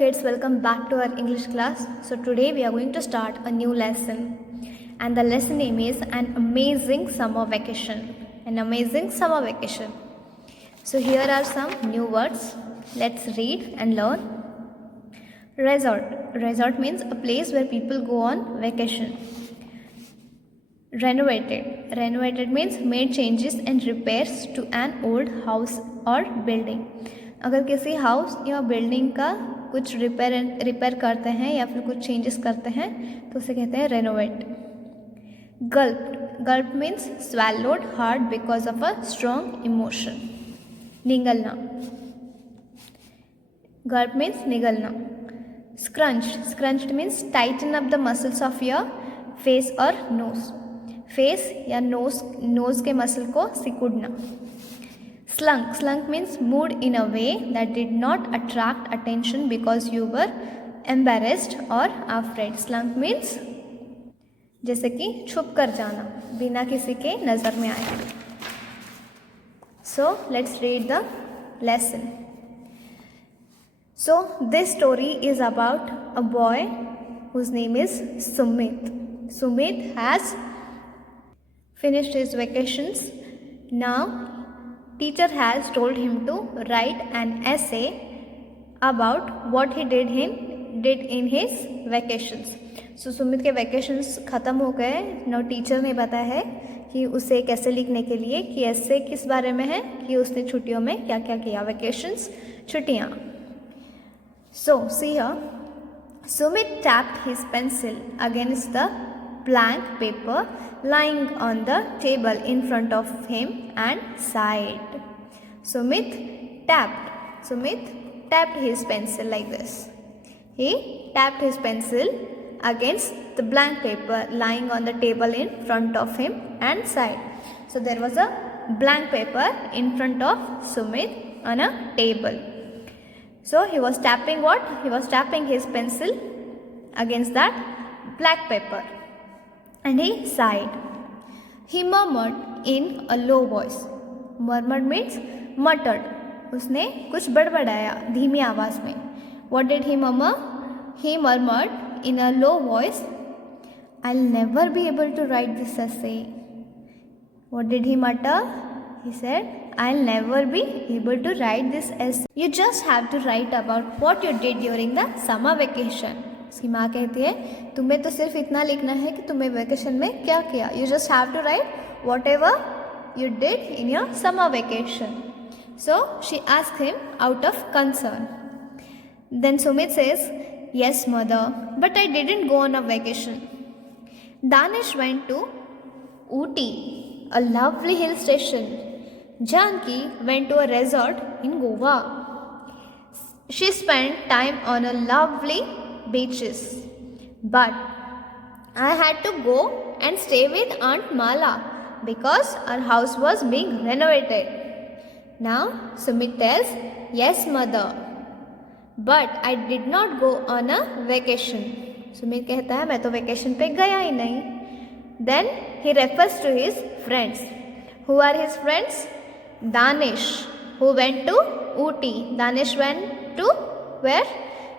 Kids, welcome back to our English class. So today we are going to start a new lesson, and the lesson name is An Amazing Summer Vacation. An amazing summer vacation. So here are some new words. Let's read and learn. Resort. Resort means a place where people go on vacation. Renovated. Renovated means made changes and repairs to an old house or building. अगर किसी house या building का कुछ repair करते हैं या फिर कुछ चेंजेस करते हैं तो उसे कहते हैं renovate. Gulp. Gulp means swallowed hard because of a strong emotion. निगलना. गल्प मीन्स निगलना. Scrunched. Scrunched means tighten up the muscles of your face और नोज. फेस या नोज के मसल को सिकुड़ना. Slunk. Slunk means moved in a way that did not attract attention because you were embarrassed or afraid. Slunk means जैसे कि छुप कर जाना बिना किसी के नज़र में आए. So let's read the lesson. So this story is about a boy whose name is Sumit. Sumit has finished his vacations. Now teacher has told him to write an essay about what he did in his vacations. So Sumit के vacations ख़त्म हो गए. Now teacher ने बताया है कि उसे कैसे लिखने के लिए कि ऐसे किस बारे में है कि उसने छुट्टियों में क्या क्या किया. Vacations छुट्टियाँ. So see here, Sumit tapped his pencil against the blank paper lying on the table in front of him and sighed. Sumit tapped his pencil like this. He tapped his pencil against the blank paper lying on the table in front of him and sighed. So there was a blank paper in front of Sumit on a table. So he was tapping what? He was tapping his pencil against that black paper. And he sighed. He murmured in a low voice. Murmured means muttered. उसने कुछ बड़बड़ाया धीमी आवाज़ में. What did he murmur? He murmured in a low voice, I'll never be able to write this essay. What did he mutter? He said, I'll never be able to write this essay. You just have to write about what you did during the summer vacation. उसकी माँ कहती है तुम्हें तो सिर्फ इतना लिखना है कि तुम्हें वेकेशन में क्या किया. You just have to write whatever you did in your summer vacation. So she asked him out of concern. Then Sumit says yes mother, but I didn't go on a vacation. Danish went to Ooty, a lovely hill station. Janki went to a resort in Goa. She spent time on a lovely beaches, but I had to go and stay with Aunt Mala because our house was being renovated. Now Sumit tells, yes mother, but I did not go on a vacation. Sumit कहता है मैं तो vacation पे गया ही नहीं. Then he refers to his friends. Who are his friends? Danish, who went to Ooty. Danish went to where?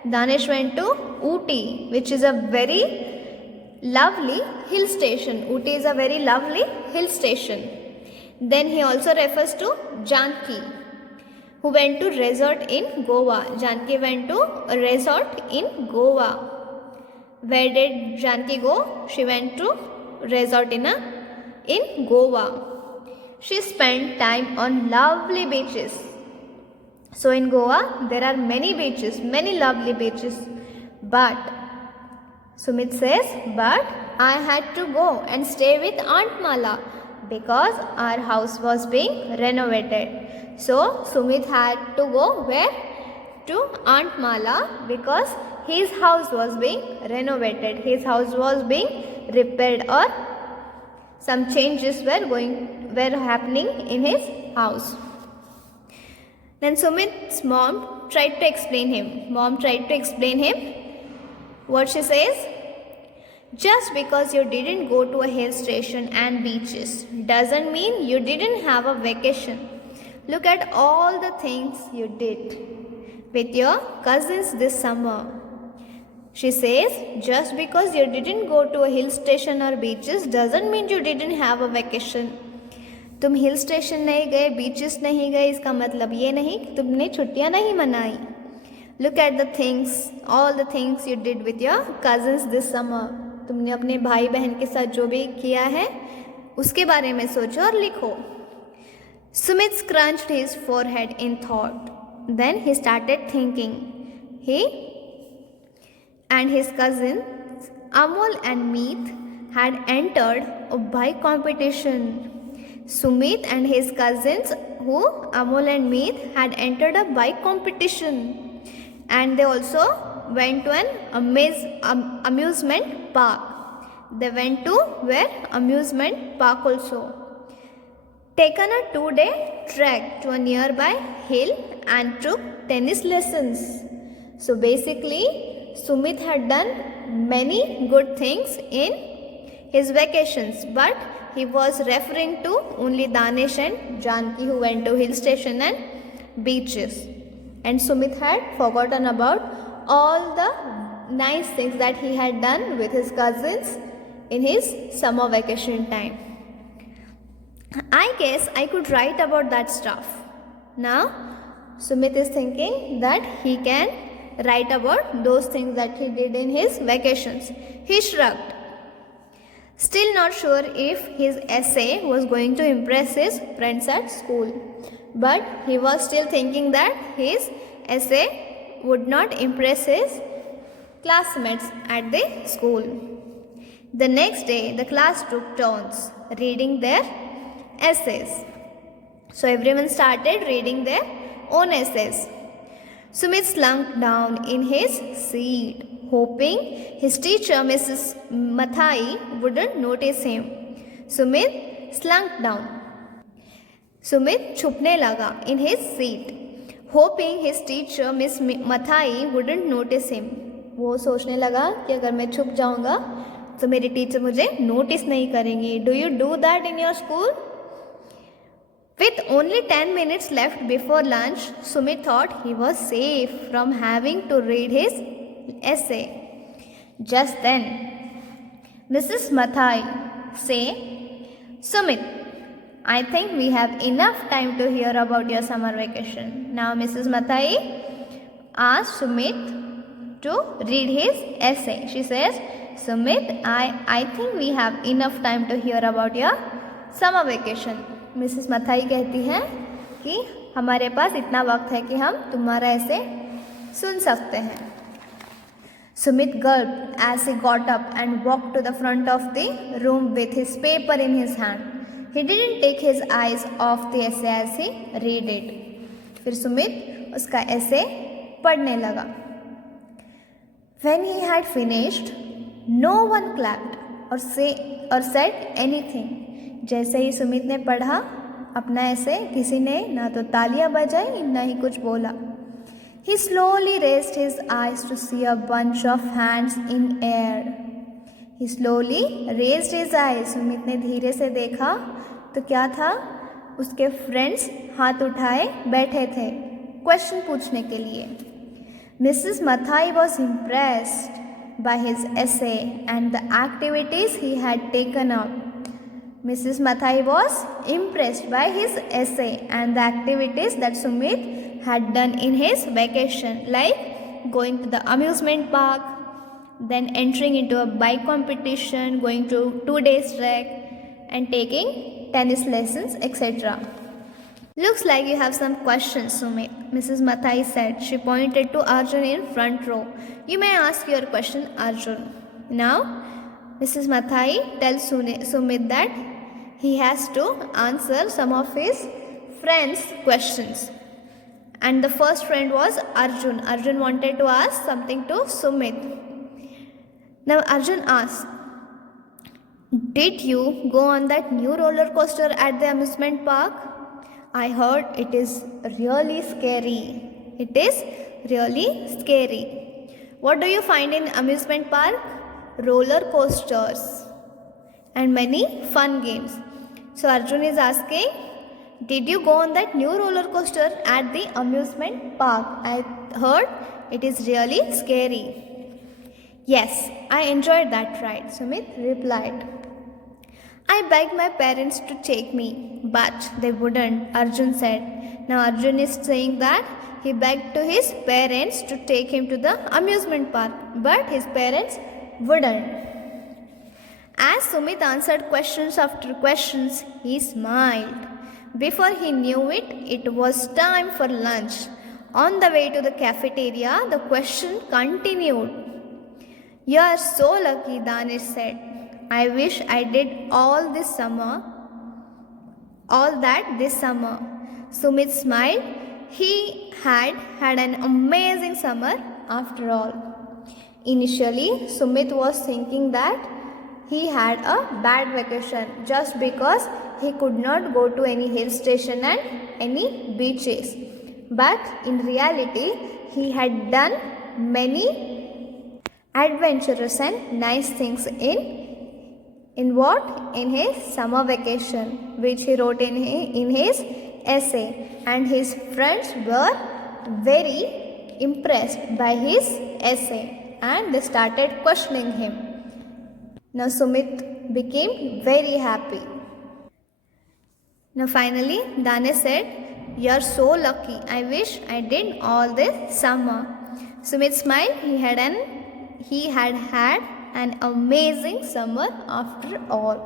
Danish went to Ooty, which is a very lovely hill station. Ooty is a very lovely hill station. Then he also refers to Janki, who went to resort in Goa. Janki went to a resort in Goa. Where did Janki go? She went to resort in Goa. She spent time on lovely beaches. So in Goa, there are many beaches, many lovely beaches. But, Sumit says, but I had to go and stay with Aunt Mala because our house was being renovated. So, Sumit had to go where? To Aunt Mala because his house was being renovated. His house was being repaired or some changes were happening in his house. Then Sumit's mom tried to explain him. What she says? Just because you didn't go to a hill station and beaches doesn't mean you didn't have a vacation. Look at all the things you did. with your cousins this summer. She says, just because you didn't go to a hill station or beaches doesn't mean you didn't have a vacation. तुम hill station नहीं गए, beaches नहीं गए, इसका मतलब ये नहीं कि तुमने छुट्टियां नहीं मनाई. Look at the things, all the things you did with your cousins this summer. तुमने अपने भाई बहन के साथ जो भी किया है उसके बारे में सोचो और लिखो. Sumit scrunched his forehead in thought. Then he started thinking. He and his cousins Amol and Meet had entered a bike competition. Sumit and his cousins Amol and Meet had entered a bike competition, and they also went to an amusement park. They went to where? Amusement park also. Taken a 2-day trek to a nearby hill and took tennis lessons. So basically, Sumit had done many good things in his vacations, but he was referring to only Danish and Janki who went to hill station and beaches. And Sumit had forgotten about all the nice things that he had done with his cousins in his summer vacation time. I guess I could write about that stuff. Now, Sumit is thinking that he can write about those things that he did in his vacations. He shrugged, still not sure if his essay was going to impress his friends at school. But he was still thinking that his essay would not impress his classmates at the school. The next day, the class took turns reading their essays. So everyone started reading their own essays. Sumit slunk down in his seat, hoping his teacher, Mrs. Mathai, wouldn't notice him. Sumit slunk down. Sumit छुपने लगा in his seat, hoping his teacher, Miss Mathai, wouldn't notice him. वो सोचने लगा कि अगर मैं छुप जाऊंगा तो मेरी टीचर मुझे नोटिस नहीं करेंगी. Do you do that in your school? With only 10 minutes left before lunch, Sumit thought he was safe from having to read his essay. Just then, Mrs. Mathai said, Sumit, I think we have enough time to hear about your summer vacation. Now Mrs. Mathai asked Sumit to read his essay. She says, Sumit, I think we have enough time to hear about your summer vacation. Mrs Mathai कहती हैं कि हमारे पास इतना वक्त है कि हम तुम्हारा ऐसे सुन सकते हैं. Sumit gulped as he got up and walked to the front of the room with his paper in his hand. He didn't take his eyes off the essay as he read it. फिर सुमित उसका ऐसे पढ़ने लगा. When he had finished, no one clapped or said anything. जैसे ही सुमित ने पढ़ा अपना ऐसे, किसी ने ना तो तालियां बजाई ना ही कुछ बोला. He slowly raised his eyes to see a bunch of hands in air. He slowly raised his eyes. Sumit ने धीरे से देखा तो क्या था, उसके फ्रेंड्स हाथ उठाए बैठे थे क्वेश्चन पूछने के लिए. Mrs. Mathai was impressed by his essay and the activities he had taken up. Mrs. Mathai was impressed by his essay and the activities that Sumit had done in his vacation, like going to the amusement park, then entering into a bike competition, going to 2 days trek, and taking tennis lessons, etc. Looks like you have some questions, Sumit, Mrs. Mathai said. She pointed to Arjun in front row. You may ask your question, Arjun. Now, Mrs. Mathai tells Sumit that he has to answer some of his friends' questions. And the first friend was Arjun. Arjun wanted to ask something to Sumit. Now Arjun asked, did you go on that new roller coaster at the amusement park? I heard it is really scary. It is really scary. What do you find in amusement park? Roller coasters and many fun games. So Arjun is asking, did you go on that new roller coaster at the amusement park? I heard it is really scary. Yes, I enjoyed that ride, Sumit replied. I begged my parents to take me, but they wouldn't, Arjun said. Now Arjun is saying that he begged to his parents to take him to the amusement park, but his parents wouldn't. As Sumit answered questions after questions, he smiled. Before he knew it, it was time for lunch. On the way to the cafeteria, the question continued. You are so lucky, Danish said. I wish I did all that this summer. Sumit smiled. He had an amazing summer after all. Initially, Sumit was thinking that he had a bad vacation just because he could not go to any hill station and any beaches. But in reality, he had done many adventurous and nice things in his summer vacation, which he wrote in his essay, and his friends were very impressed by his essay and they started questioning him. Now Sumit became very happy. Now finally Dane said, "You are so lucky. I wish I did all this summer." Sumit smiled. He had an amazing summer after all.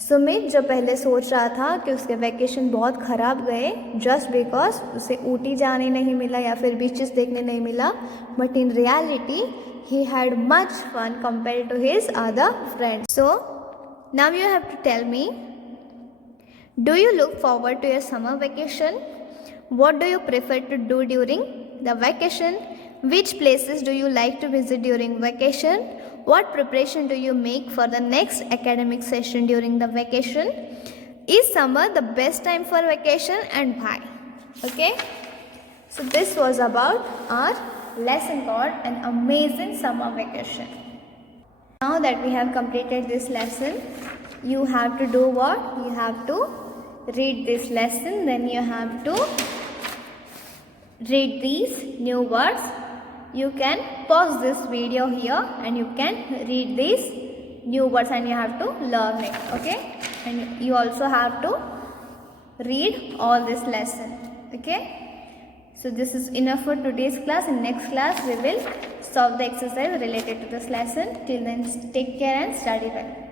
Sumit जो पहले सोच रहा था कि उसके vacation बहुत ख़राब गए जस्ट बिकॉज उसे ऊटी जाने नहीं मिला या फिर बीचेस देखने नहीं मिला, but in reality he had much fun compared to his other friends. So now you have to tell me, do you look forward to your summer vacation? What do you prefer to do during the vacation? Which places do you like to visit during vacation? What preparation do you make for the next academic session during the vacation? Is summer the best time for vacation and why? Okay, so this was about our lesson called An Amazing Summer Vacation. Now that we have completed this lesson, you have to do what? You have to read this lesson, then you have to read these new words. You can pause this video here and you can read these new words and you have to learn it, okay? And you also have to read all this lesson, okay? So this is enough for today's class. In next class we will solve the exercise related to this lesson. Till then, take care and study well.